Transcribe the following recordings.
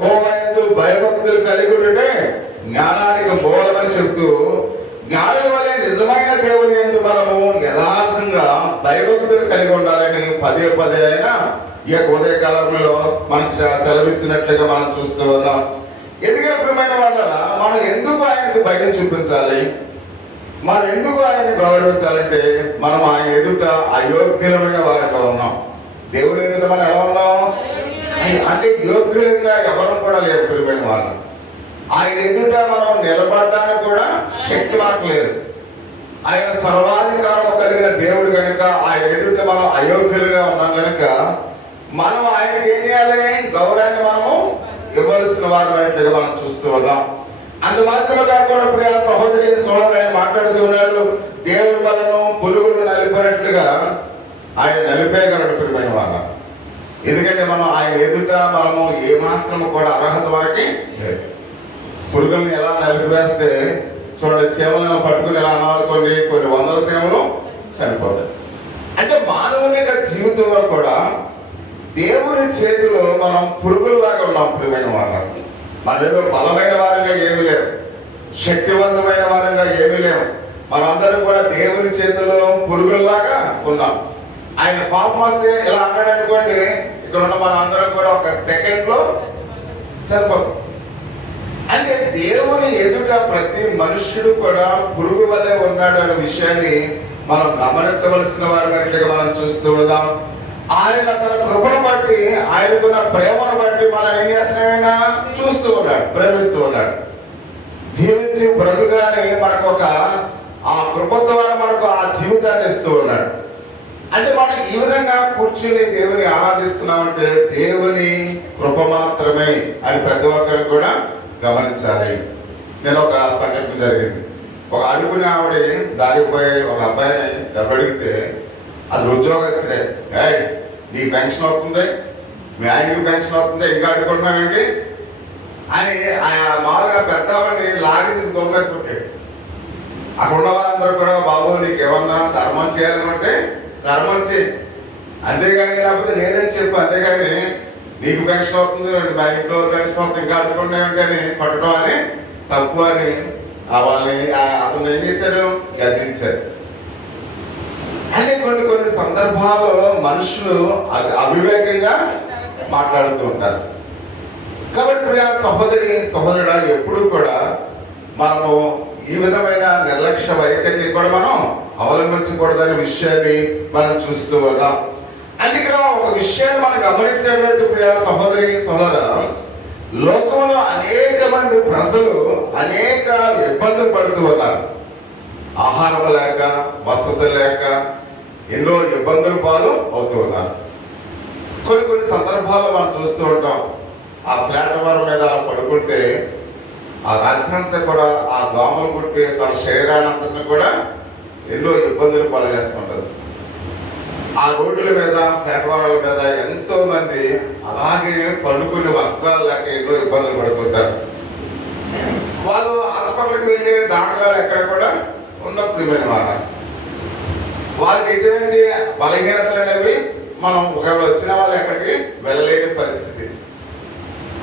యెహోవాయందు భయభక్తులు కలిగి ఉంటే జ్ఞానానికి మూలమని చెబుతూ, జ్ఞానుల వలె నిజమైన దేవుని యందు మనము యథార్థంగా భయభక్తులు కలిగి ఉండాలని పదే పదే అయినా ఈ యొక్క ఉదయకాలంలో మనకు సెలవిస్తున్నట్లుగా మనం చూస్తూ ఉన్నాం. ఎందుకంటే ప్రియమైన వాళ్ళ మనం ఎందుకు ఆయనకు భయం చూపించాలి, మనం ఎందుకు ఆయన్ని గౌరవించాలంటే మనం ఆయన ఎదుట అయోగ్యులమైన వారిగా ఉన్నాం. దేవుని ఎదుట మనం ఎలా ఉన్నాం అంటే యోగ్యులంగా ఎవరు కూడా లేరు. ప్రియమైన వాళ్ళు ఆయన ఎదుట మనం నిలబడడానికి కూడా శక్తి మనకు లేదు. ఆయన సర్వాధికారం కలిగిన దేవుడు కనుక ఆయన ఎదుట మనం అయోగ్యులుగా ఉన్నాం కనుక మనం ఆయనకి ఏం చేయాలి, గౌరవాన్ని మనము ఇవ్వవలసిన వారు అనేట్లుగా మనం చూస్తూ ఉన్నాం. అంత మాత్రమే కాకుండా ప్రియ సహోదరి సోదరుడు ఆయన మాట్లాడుతూ ఉన్నాడు, దేవుడి వలను పురుగులు నలిపినట్లుగా ఆయన నలిపేయగలడు. ప్రియమైన వాళ్ళ ఎందుకంటే మనం ఆయన ఎదుట మనము ఏమాత్రం కూడా అర్హత వారికి లేదు. పురుగుల్ని ఎలా నలిపివేస్తే చూడండి, చీమలను పట్టుకుని ఎలా అనాలనుకోండి, కొన్ని వందల చీమలు చనిపోతాయి. అంటే మానవుని యొక్క జీవితంలో కూడా దేవుని చేతిలో మనం పురుగుల్లాగా ఉన్నాం. ప్రియమైన వాళ్ళ మన ఏదో బలమైన వారంగా ఏమీ లేవు, శక్తివంతమైన వారంగా ఏమీ లేవు. మనందరం కూడా దేవుని చేతిలో పురుగుల్లాగా ఉన్నాం. ఆయన పాపం వస్తే ఇలా అన్నాడు అనుకోండి, ఇక్కడ ఉన్న మన అందరం కూడా ఒక సెకండ్ లో చనిపోతాం. అంటే దేవుని ఎదుట ప్రతి మనుష్యుడు కూడా పురుగు వల్లే ఉన్నాడు అనే విషయాన్ని మనం గమనించవలసిన వారినట్లుగా మనం చూస్తూ ఉన్నాం. ఆయన తన కృపను బట్టి, ఆయనకున్న ప్రేమను బట్టి మనం ఏం చేస్తున్నామైనా చూస్తూ ఉన్నాడు, ప్రేమిస్తూ ఉన్నాడు. జీవించి బ్రతుకుగానే మనకు ఒక ఆ కృప ద్వారా మనకు ఆ జీవితాన్ని ఇస్తూ ఉన్నాడు. అంటే మనం ఈ విధంగా కూర్చుని దేవుని ఆరాధిస్తున్నామంటే దేవుని కృప మాత్రమే అని ప్రతి ఒక్కరు కూడా గమనించాలి. నేను ఒక సంఘటన జరిగింది. ఒక అడుగుని ఆవిడ దారిపోయి ఒక అబ్బాయిని డబ్బు అడిగితే, అది ఉద్యోగస్తుడే, నీ పెన్షన్ అవుతుంది, మీ ఆయనకి పెన్షన్ అవుతుంది, ఇంకా అడుగుకుంటున్నావేంటి అని మామూలుగా పెద్దామని లాగి తీసి గొమ్మ కొట్టాడు. అక్కడ ఉన్న వాళ్ళందరూ కూడా, బాబు నీకు ఏమన్నా ధర్మం చేయాలనుకుంటే ధర్మం చేయి, అంతేగాని లేకపోతే లేదని చెప్పు, అంతేగాని నీకు పెన్షన్ అవుతుంది, మా ఇంట్లో పెన్షన్ అవుతుంది, ఇంకా అడుగుకుంటావేంటి అని పట్టడం అని తప్పు అని వాళ్ళని అతను ఏం చేశారు, గద్దించారు. అంటే కొన్ని కొన్ని సందర్భాల్లో మనుషులు అవివేకంగా మాట్లాడుతూ ఉంటారు. కాబట్టి ప్రియ సహోదరి సహోదరుడా, ఎప్పుడు కూడా మనము ఈ విధమైన నిర్లక్ష్య వైఖరిని కూడా మనం అవలంబించకూడదనే విషయాన్ని మనం చూస్తూ ఉన్నాం. అంటే ఇక్కడ ఒక విషయాన్ని మనం గమనించినట్లయితే ప్రియ సహోదరి సహోదర, లోకంలో అనేక మంది ప్రజలు అనేక ఇబ్బందులు పడుతూ ఉన్నారు. ఆహారం లేక, వసతులు లేక ఎన్నో ఇబ్బందుల పాలు అవుతూ ఉన్నారు. కొన్ని కొన్ని సందర్భాల్లో మనం చూస్తూ ఉంటాం, ఆ ప్లాట్ఫారం మీద పడుకుంటే ఆ రాత్రి అంతా కూడా ఆ దోమలు కుట్టి తన శరీరానంతా కూడా ఎన్నో ఇబ్బందులు పాలు చేస్తుంటారు. ఆ రోడ్ల మీద, ప్లాట్ఫారాల మీద ఎంతో మంది అలాగే పండుకునే వస్త్రాలు లేక ఎన్నో ఇబ్బందులు పడుతుంటారు. వాళ్ళు హాస్పిటల్కి వెళ్ళే దాఖలాలు ఎక్కడ కూడా ఉన్నప్పుడు వాళ్ళకి ఎటువంటి బలహీనతలు అనేవి మనం ఒకవేళ వచ్చిన వాళ్ళు ఎక్కడికి వెళ్ళలేని పరిస్థితి.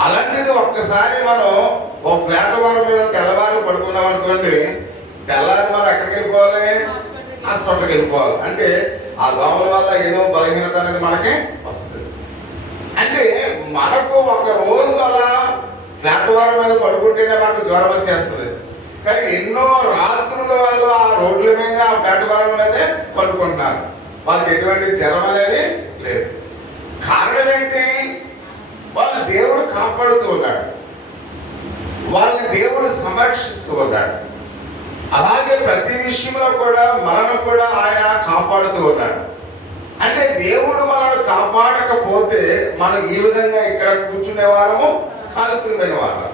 అలాంటిది ఒక్కసారి మనం ఒక ప్లాట్ఫారం మీద తెల్లవారు పడుకున్నాం అనుకోండి, తెల్లారి మనం ఎక్కడికి వెళ్ళిపోవాలి, హాస్పిటల్కి వెళ్ళిపోవాలి. అంటే ఆ దోమల వల్ల ఏదో బలహీనత అనేది మనకి వస్తుంది. అంటే మనకు ఒక రోజు అలా ప్లాట్ఫారం మీద పడుకుంటేనే మనకు జ్వరం వచ్చేస్తుంది. కానీ ఎన్నో రాత్రులు వాళ్ళు ఆ రోడ్ల మీద, ఆ ప్లాట్ఫారం మీదే పడుకుంటున్నారు. వాళ్ళకి ఎటువంటి జ్వరం అనేది లేదు. కారణం ఏంటి? వాళ్ళ దేవుడు కాపాడుతూ ఉన్నాడు, వాళ్ళని దేవుడు సంరక్షిస్తూ ఉన్నాడు. అలాగే ప్రతి విషయంలో కూడా మనను కూడా ఆయన కాపాడుతూ ఉన్నాడు. అంటే దేవుడు మనను కాపాడకపోతే మనం ఈ విధంగా ఇక్కడ కూర్చునే వారము కాదు. ప్రియమైన వారు,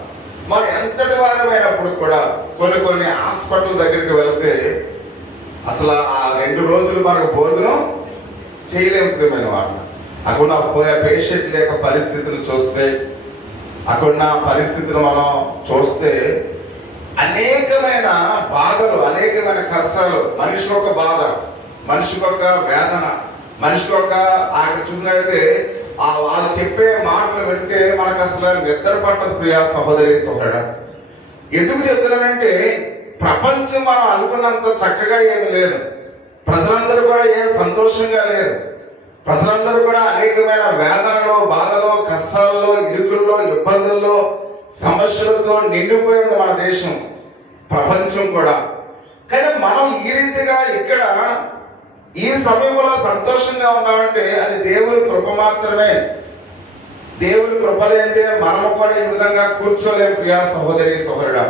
మనం ఎంతటి వారమైనప్పుడు కూడా కొన్ని కొన్ని హాస్పిటల్ దగ్గరికి వెళితే అసలు ఆ 2 రోజులు మనకు భోజనం చేయలేము. ప్రియమైన వారు, అక్కడున్న పేషెంట్ లేక పరిస్థితులు చూస్తే, అక్కడున్న పరిస్థితులు మనం చూస్తే అనేకమైన బాధలు, అనేకమైన కష్టాలు, మనిషికి ఒక బాధ, మనిషికి ఒక వేదన, మనిషికి ఒక అక్కడ చూసినట్లయితే వాళ్ళు చెప్పే మాటలు వింటే మనకు అసలు నిద్ర పట్టదు ప్రియా సహోదరి సహోదరుడా. ఎందుకు చెప్తున్నానంటే ప్రపంచం మనం అనుకున్నంత చక్కగా ఏమి లేదు. ప్రజలందరూ కూడా సంతోషంగా లేరు. ప్రజలందరూ కూడా అనేకమైన వేదనలో, బాధలో, కష్టాల్లో, ఇరుకుల్లో, ఇబ్బందుల్లో, సమస్యలతో నిండిపోయింది మన దేశం, ప్రపంచం కూడా. కానీ మనం ఈ రీతిగా ఇక్కడ ఈ సమయంలో సంతోషంగా ఉన్నామంటే అది దేవుని కృప మాత్రమే. దేవుని కృప లేదే మనము కూడా ఈ విధంగా కూర్చోలేము ప్రియా సహోదరి సహోదరుడా.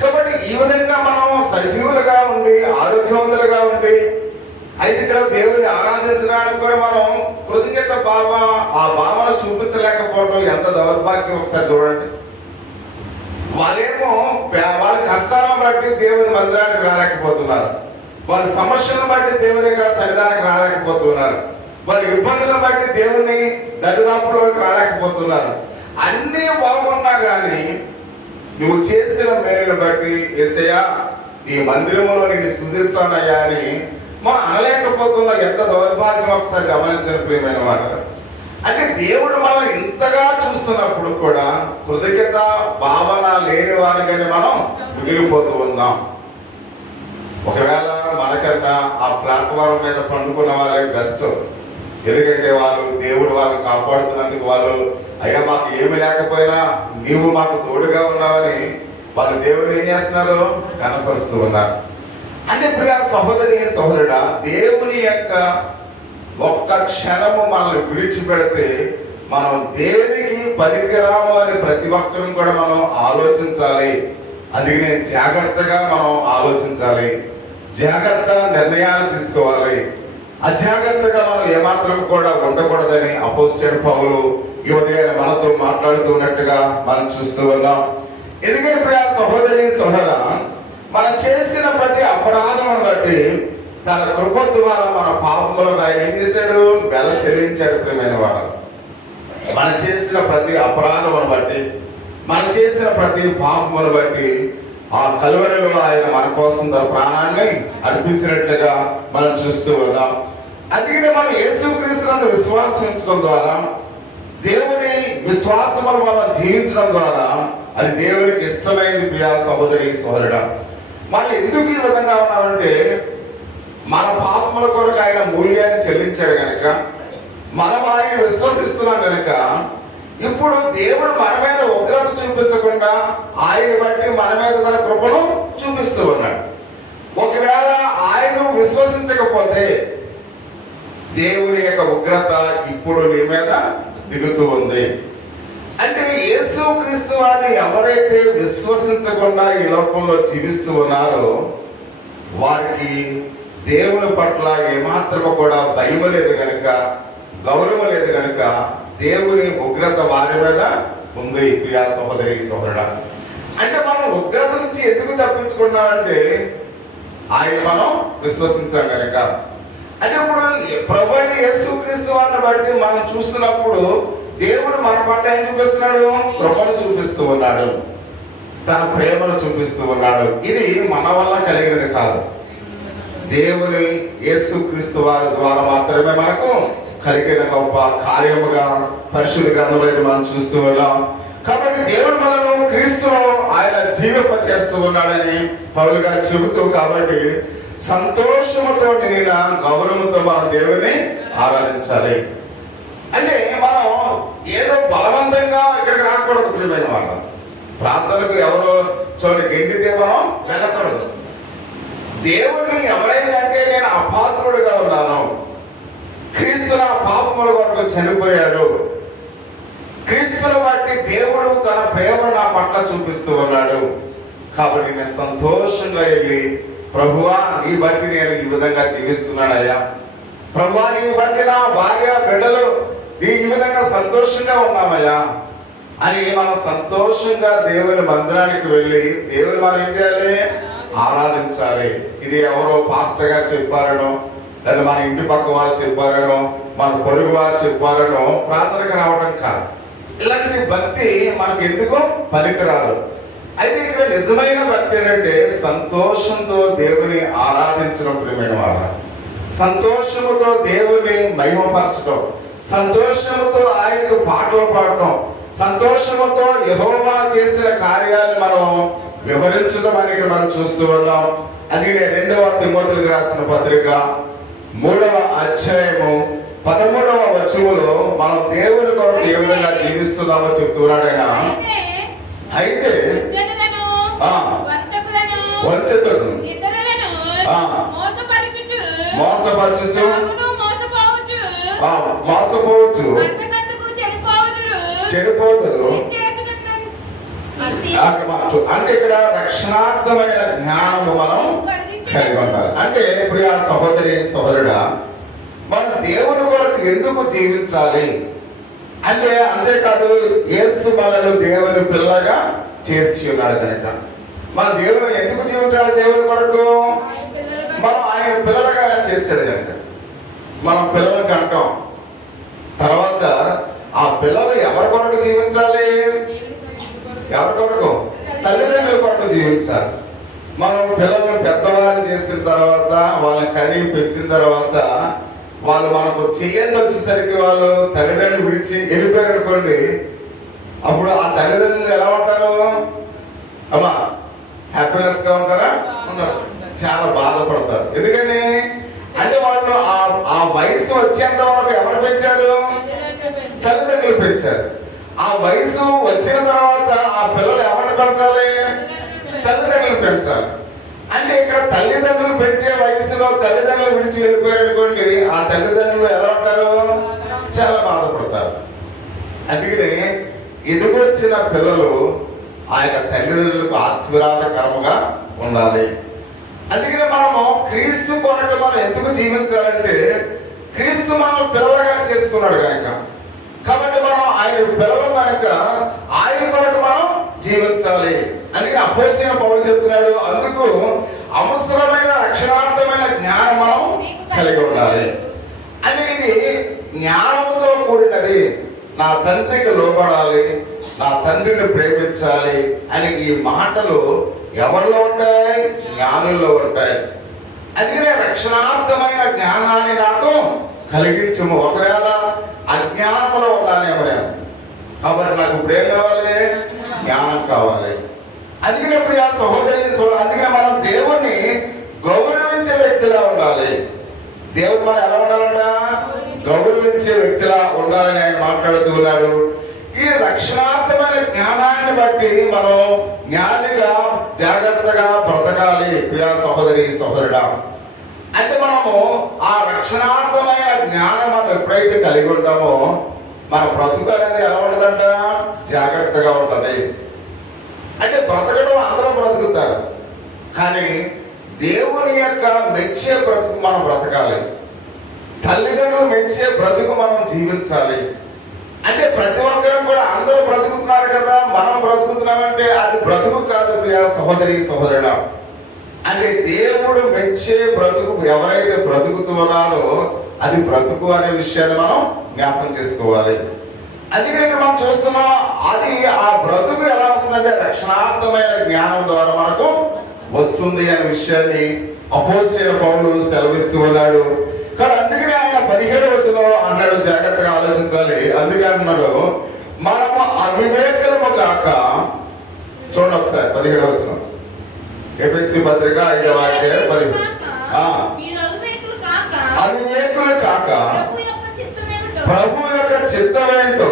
కాబట్టి ఈ విధంగా మనం సజీవులుగా ఉండి ఆరోగ్యవంతులుగా ఉండి అయితే ఇక్కడ దేవుని ఆరాధించడానికి కూడా మనం కృతజ్ఞత ఆ భావన చూపించలేకపోవడం ఎంత దౌర్భాగ్యం. ఒకసారి చూడండి. వాళ్ళేమో వాళ్ళ కష్టాలను బట్టి దేవుని మందిరానికి రాలేకపోతున్నారు, వాళ్ళ సమస్యలను బట్టి దేవుని యొక్క సన్నిధానానికి రాలేకపోతున్నారు, వాళ్ళ ఇబ్బందులను బట్టి దేవుని దరిదాపులోకి రాలేకపోతున్నారు. అన్నీ బాగున్నా కానీ నువ్వు చేసిన మేలును బట్టి యేసయ్యా ఈ మందిరంలో నేను స్తుతిస్తానయ్యా అని మనం అనలేకపోతున్నాం. ఎంత దౌర్భాగ్యం ఒకసారి గమనించిన ప్రియమైన వారు. అంటే దేవుడు మనం ఇంతగా చూస్తున్నప్పుడు కూడా కృతజ్ఞత భావన లేని వారిగానే మనం మిగిలిపోతూ ఉన్నాం. ఒకవేళ మనకన్నా ఆ ప్లాట్ఫారం మీద పండుకున్న వాళ్ళే బెస్ట్. ఎందుకంటే వాళ్ళు దేవుడు వాళ్ళని కాపాడుతున్నందుకు వాళ్ళు అయ్యా మాకు ఏమి లేకపోయినా నీవు మాకు తోడుగా ఉన్నావని వాళ్ళు దేవుని ఏం చేస్తున్నారు, కనపరుస్తూ ఉన్నారు. అంటే ఇప్పుడు సహోదరి సహోదరుడా, దేవుని యొక్క ఒక్క క్షణము మనల్ని విడిచిపెడితే మనం దేనికి పనికిరాము అని ప్రతి ఒక్కరూ కూడా మనం ఆలోచించాలి. అందుకనే జాగ్రత్తగా మనం ఆలోచించాలి, జాగ్రత్త నిర్ణయాలు తీసుకోవాలి. అజాగ్రత్తగా మనం ఏమాత్రం కూడా ఉండకూడదని అపోస్తలుడైన పౌలు ఈ ఉదయాన్నే మనతో మాట్లాడుతున్నట్టుగా మనం చూస్తూ ఉన్నాం. ఎందుకంటే ప్రియా సహోదరి సహోదరా, మనం చేసిన ప్రతి అపరాధం బట్టి తన కృప ద్వారా మన పాపములకు ఆయన ఏం చేశాడు, వెల చెల్లించాడు. ప్రియమైన వారు, మనం చేసిన ప్రతి అపరాధమును బట్టి, మనం చేసిన ప్రతి పాపమును బట్టి ఆ కలువరిలో ఆయన మన కోసం తన ప్రాణాన్ని అర్పించినట్లుగా మనం చూస్తూ ఉన్నాం. అందుకనే మనం యేసుక్రీస్తునందు విశ్వాసించడం ద్వారా, దేవుని విశ్వాసం మనం జీవించడం ద్వారా అది దేవునికి ఇష్టమైంది ప్రియా సహోదరి సహోదరుడా. మనం ఎందుకు ఈ విధంగా ఉన్నామంటే మన పాపముల కొరకు ఆయన మూల్యాన్ని చెల్లించాడు కనుక, మనం ఆయన విశ్వసిస్తున్నాం కనుక ఇప్పుడు దేవుడు మన మీద ఉగ్రత చూపించకుండా ఆయన బట్టి మన మీద తన కృపను చూపిస్తూ ఉన్నాడు. ఒకవేళ ఆయన విశ్వసించకపోతే దేవుని యొక్క ఉగ్రత ఇప్పుడు నీ మీద దిగుతూ ఉంది. అంటే యేసుక్రీస్తు వారిని ఎవరైతే విశ్వసించకుండా ఈ లోకంలో జీవిస్తూ ఉన్నారో వారికి దేవుని పట్ల ఏమాత్రము కూడా భయం లేదు కనుక, గౌరవం లేదు కనుక దేవుని ఉగ్రత వారి మీద ఉంది ప్రియా సహోదరి సహోదరుడా. అంటే మనం ఉగ్రత నుంచి ఎందుకు తప్పించుకున్నామంటే ఆయన మనం విశ్వసించాం కనుక. అంటే ఇప్పుడు ప్రభువైన యేసుక్రీస్తు వారిని బట్టి మనం చూస్తున్నప్పుడు దేవుడు మన పట్ల ఏం చూపిస్తున్నాడు, కృపను చూపిస్తూ ఉన్నాడు, తన ప్రేమను చూపిస్తూ ఉన్నాడు. ఇది మన వల్ల కలిగినది కాదు, దేవుని యేసుక్రీస్తు వారి ద్వారా మాత్రమే మనకు కలిగిన గొప్ప కార్యముగా పరిశుద్ధ గ్రంథంలో అయితే మనం చూస్తూ ఉన్నాం. కాబట్టి దేవుడు మనను క్రీస్తులో ఆయన జీవింప చేస్తూ ఉన్నాడని పౌలు గారు చెబుతూ, కాబట్టి సంతోషముతో నిండిన గౌరవంతో మనం దేవుని ఆరాధించాలి. అంటే మనం ఏదో బలవంతంగా ఇక్కడికి రాకూడదు. ప్రియమైన వాళ్ళు, ప్రార్థనకు ఎవరో చూడండి గెండితే మనం వెళ్ళకూడదు. దేవుణ్ణి ఎవరైతే అంటే నేను అపాత్రుడుగా ఉన్నాను, క్రీస్తు నా పాపముల కొరకు చనిపోయాడు, క్రీస్తుని బట్టి దేవుడు తన ప్రేమను నా పట్ల చూపిస్తూ ఉన్నాడు, కాబట్టి నేను సంతోషంగా వెళ్ళి ప్రభువా నీ బట్టి నేను ఈ విధంగా జీవిస్తున్నానయ్యా, ప్రభువా నీ బట్టి నా భార్య బిడ్డలు ఈ విధంగా సంతోషంగా ఉన్నామయ్యా అని మనం సంతోషంగా దేవుని మందిరానికి వెళ్ళి దేవుని మనం ఏం చేయాలి, ఆరాధించాలి. ఇది ఎవరో పాస్టర్ గారు చెప్పారనో, లేదా మన ఇంటి పక్క వాళ్ళు చెప్పారనో, మన పొరుగు వారు చెప్పారనో ప్రార్థనకు రావడం కాదు. ఇలాంటి భక్తి మనకు ఎందుకు పనికిరాదు. అయితే ఇక్కడ నిజమైన భక్తి ఏంటంటే సంతోషంతో దేవుని ఆరాధించడం. ప్రియమైన వారు, సంతోషముతో దేవుని మహిమపరచడం, సంతోషముతో ఆయనకు పాటలు పాడటం, సంతోషముతో యెహోవా చేసిన కార్యాలు మనం వివరించడం అనేది మనం చూస్తూ ఉన్నాం. అందుకే 2వ తిమోతికి రాసిన పత్రిక 3వ అధ్యాయము 13వ వచనములో మనం దేవుని కొరకు ఏ విధంగా జీవిస్తున్నామో చెప్తున్నాడు ఆయన. అయితే వంచకులను మోసపరచుచు మోసపోవచ్చు, చెడిపోదురు. అంటే ఇక్కడ రక్షణార్థమైన జ్ఞానము మనం కలిగి ఉండాలి. అంటే ప్రియ సహోదరి సహోదరుడా, మనం దేవుని కొరకు ఎందుకు జీవించాలి అంటే, అంతేకాదు యేసు మనల్ని దేవుని పిల్లగా చేసి ఉన్నాడు కనుక మన దేవుని ఎందుకు జీవించాలి? దేవుని కొరకు మనం ఆయన పిల్లలుగా చేశాడు కనుక మనం పిల్లలకి అంటాం. తర్వాత ఆ పిల్లలు ఎవరి కొరకు జీవించాలి? ఎవరి కొరకు? తల్లిదండ్రుల కొరకు జీవించాలి. మనం పిల్లల్ని పెద్దవారిని చేసిన తర్వాత, వాళ్ళని కని పెంచిన తర్వాత, వాళ్ళు మనకు చెయ్యంది వచ్చేసరికి వాళ్ళు తల్లిదండ్రులు విడిచి వెళ్ళిపోయారు అనుకోండి, అప్పుడు ఆ తల్లిదండ్రులు ఎలా ఉంటారు? అమ్మా హ్యాపీనెస్ గా ఉంటారా? ఉండరు, చాలా బాధపడతారు. ఎందుకని అంటే వాళ్ళు ఆ వయసు వచ్చేంత వరకు ఎవరు పెంచారు? తల్లిదండ్రులు పెంచారు. ఆ వయసు వచ్చిన తర్వాత ఆ పిల్లలు ఎవరిని పెంచాలి? తల్లిదండ్రులు పెంచాలి. అంటే ఇక్కడ తల్లిదండ్రులు పెంచే వయసులో తల్లిదండ్రులు విడిచి వెళ్ళిపోయారు అనుకోండి, ఆ తల్లిదండ్రులు ఎలా ఉంటారు? చాలా బాధపడతారు. అందుకని ఎదుగొచ్చిన పిల్లలు ఆ యొక్క తల్లిదండ్రులకు ఆశీర్వాదకరముగా ఉండాలి. అందుకని మనము క్రీస్తు కొరకు మనం ఎందుకు జీవించాలంటే, క్రీస్తు మనం పిల్లలుగా చేసుకున్నాడు కనుక. కాబట్టి మనం ఆయన పిల్లలు కనుక ఆయన కొరకు మనం జీవించాలి. అందుకని అపోస్తలుడైన పౌలు చెప్తున్నాడు, అందుకు అవసరమైన రక్షణార్థమైన జ్ఞానం మనం కలిగి ఉండాలి. అంటే ఇది జ్ఞానంతో కూడినది. నా తండ్రికి లోబడాలి, నా తండ్రిని ప్రేమించాలి అని ఈ మాటలు ఎవరిలో ఉంటాయి? జ్ఞానుల్లో ఉంటాయి. అందుకనే రక్షణార్థమైన జ్ఞానాన్ని నాకు కలిగించుము. ఒకవేళ అజ్ఞానంలో ఉన్నానేమో నేను, కాబట్టి నాకు ఇప్పుడు ఏం కావాలి? జ్ఞానం కావాలి. అందుకనే ప్రియ సహోదరి, అందుకనే మనం దేవుణ్ణి గౌరవించే వ్యక్తిలా ఉండాలి. దేవుడు మనం ఎలా ఉండాలంట? గౌరవించే వ్యక్తిలా ఉండాలని ఆయన మాట్లాడుతూ ఉన్నాడు. ఈ రక్షణార్థమైన జ్ఞానాన్ని బట్టి మనం జ్ఞానిగా జాగ్రత్తగా బ్రతకాలి. ప్రియ సహోదరి సహోదరుడా, అంటే మనము ఆ రక్షణార్థమైన జ్ఞానం మనం ఎప్పుడైతే కలిగి ఉంటామో మన బ్రతుకు అనేది ఎలా ఉంటుందంట? జాగ్రత్తగా ఉంటది. అంటే బ్రతకడం అందరూ బ్రతుకుతారు, కానీ దేవుని యొక్క మెచ్చే బ్రతుకు మనం బ్రతకాలి. తల్లిదండ్రులు మెచ్చే బ్రతుకు మనం జీవించాలి. అంటే ప్రతి ఒక్కరు కూడా అందరూ బ్రతుకుతున్నారు కదా, మనం బ్రతుకుతున్నామంటే అది బ్రతుకు కాదు ప్రియ సహోదరి సహోదరుడా. అంటే దేవుడు మెచ్చే బ్రతుకు ఎవరైతే బ్రతుకుతున్నారో అది బ్రతుకు అనే విషయాన్ని మనం జ్ఞాపకం చేసుకోవాలి. అందుకని మనం చూస్తున్నాం, అది ఆ బ్రతుకు ఎలా వస్తుందంటే రక్షణార్థమైన జ్ఞానం ద్వారా మనకు వస్తుంది అనే విషయాన్ని అపోస్తలుడైన పౌలు సెలవిస్తూ ఉన్నాడు. కానీ అందుకని ఆయన 17వ వచనంలో అన్నాడు, జాగ్రత్తగా ఆలోచించాలి. అందుకే అన్నాడు, మనము అవివేకులము కాక, చూడండి ఒకసారి 17వ వచనం, ఎఫెసీ పత్రిక 5వ అధ్యాయం 10. అవివేకులు కాక ప్రభు యొక్క చిత్తమేంటో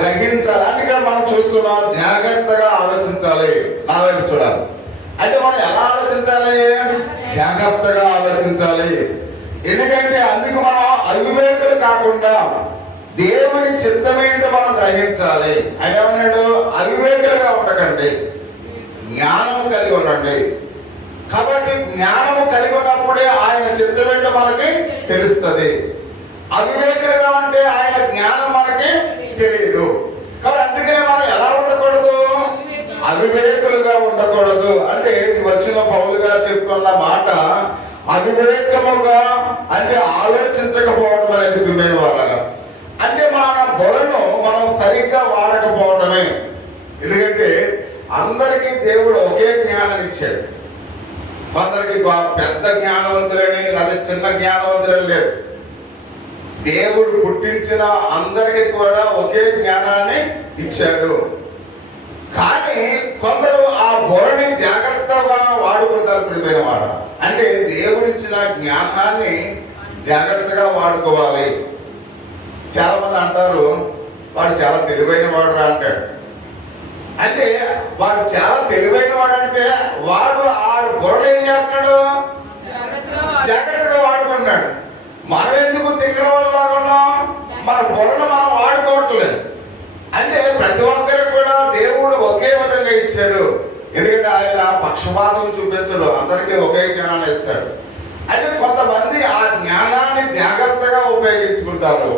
గ్రహించాలి. అందుకే మనం చూస్తున్నాం, జాగ్రత్తగా ఆలోచించాలి. నా వైపు చూడాలి. అంటే మనం ఎలా ఆలోచించాలి? జాగ్రత్తగా ఆలోచించాలి. ఎందుకంటే అందుకు మనం అవివేకులు కాకుండా దేవుని చిత్తమేంటో మనం గ్రహించాలి. ఆయన ఏమన్నాడు? అవివేకులుగా ఉండకండి, జ్ఞానము కలిగి ఉండండి. కాబట్టి జ్ఞానము కలిగి ఉన్నప్పుడే ఆయన చిత్తమేంటో మనకి తెలుస్తుంది. అవివేకులుగా ఉంటే ఆయన జ్ఞానం మనకి తెలియదు. కాబట్టి అందుకనే మనం ఎలా ఉండకూడదు? అవివేకులుగా ఉండకూడదు. అంటే ఈ వచ్చిన పౌలు గారు చెప్తున్న మాట అవివేకముగా అంటే ఆలోచించకపోవడం అనేది విమైన వాళ్ళగా, అంటే మన బుర్రను మనం సరిగ్గా వాడకపోవడమే. ఎందుకంటే అందరికీ దేవుడు ఒకే జ్ఞానాన్ని ఇచ్చాడు. కొందరికి పెద్ద జ్ఞానవంతులని లేదా చిన్న జ్ఞానవంతులని లేదు. దేవుడు పుట్టించిన అందరికీ కూడా ఒకే జ్ఞానాన్ని ఇచ్చాడు. కానీ కొందరు ఆ బుర్రని జాగ్రత్తగా వాడుకుంటారు. ప్రియమైన వాడు, అంటే దేవుడిచ్చిన జ్ఞానాన్ని జాగ్రత్తగా వాడుకోవాలి. చాలా మంది అంటారు వాడు చాలా తెలివైన వాడు అంటాడు. అంటే వాడు చాలా తెలివైన వాడు అంటే వాడు ఆ బుర్రను ఏం చేస్తున్నాడు? జాగ్రత్తగా వాడుకుంటున్నాడు. మనం ఎందుకు తింగర వాళ్ళ ఉన్నాం? మన బుర్రను మనం వాడుకోవట్లేదు. అంటే ప్రతి ఒక్కరికి కూడా దేవుడు ఒకే విధంగా ఇచ్చాడు. ఎందుకంటే ఆయన పక్షపాతం చూపించడు, అందరికీ ఒకే జ్ఞానాన్ని ఇస్తాడు. అంటే కొంతమంది ఆ జ్ఞానాన్ని జాగ్రత్తగా ఉపయోగించుకుంటారు,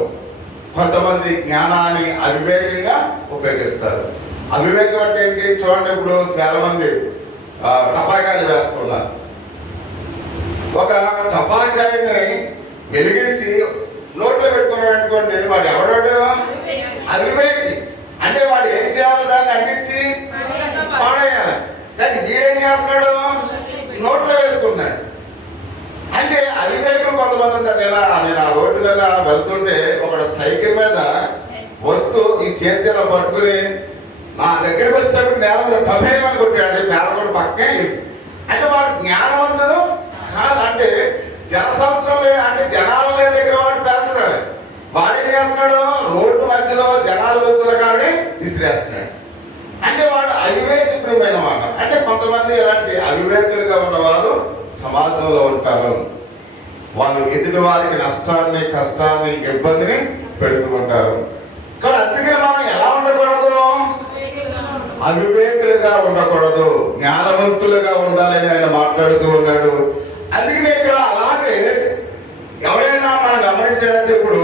కొంతమంది జ్ఞానాన్ని అవివేకంగా ఉపయోగిస్తారు. అవివేకం అంటే ఏంటి? చూడండి, ఇప్పుడు చాలా మంది టపాకాయలు వేస్తున్నారు. ఒక టపాకాయని వెలిగించి నోట్లో పెట్టుకున్నాడు అనుకోండి, వాడు ఎవడాడు? అవివేకి. అంటే వాడు ఏం చేయాలి? దాన్ని అంటించి పాడేయాలి. కానీ వీడేం చేస్తున్నాడు? నోట్లో వేసుకున్నాడు. అంటే అవివేకం కొంతమంది ఉంటారు. నేను ఆ రోడ్డు మీద వెళ్తుంటే ఒకడు సైకిల్ మీద వస్తూ ఈ చేతిలో పట్టుకుని నా దగ్గరికి వచ్చేటప్పుడు నేల మీద టమేమని కొట్టాడు. పేరకుండా పక్కే. అంటే వాడు జ్ఞానవంతుడు కాదు. అంటే జనసముద్రం అంటే జనాల దగ్గర వాడు పెంచాలి. వాడేం చేస్తున్నాడు? రోడ్డు మధ్యలో జనాలు వచ్చుల కానీ విసిరేస్తున్నాడు. అంటే వాడు అవివేకప్రియమైన వాడు. అంటే కొంతమంది ఎలాంటి అవివేకులుగా ఉన్నవారు సమాజంలో ఉంటారు. వాళ్ళు ఎదుటి వారికి నష్టాన్ని, కష్టాన్ని, ఇబ్బందిని పెడుతూ ఉంటారు. కానీ అందుకని మనం ఎలా ఉండకూడదు? అవివేకులుగా ఉండకూడదు, జ్ఞానవంతులుగా ఉండాలని ఆయన మాట్లాడుతూ ఉన్నాడు. అందుకనే ఇక్కడ అలాగే ఎవరైనా మనం గమనించినట్లయితే ఇప్పుడు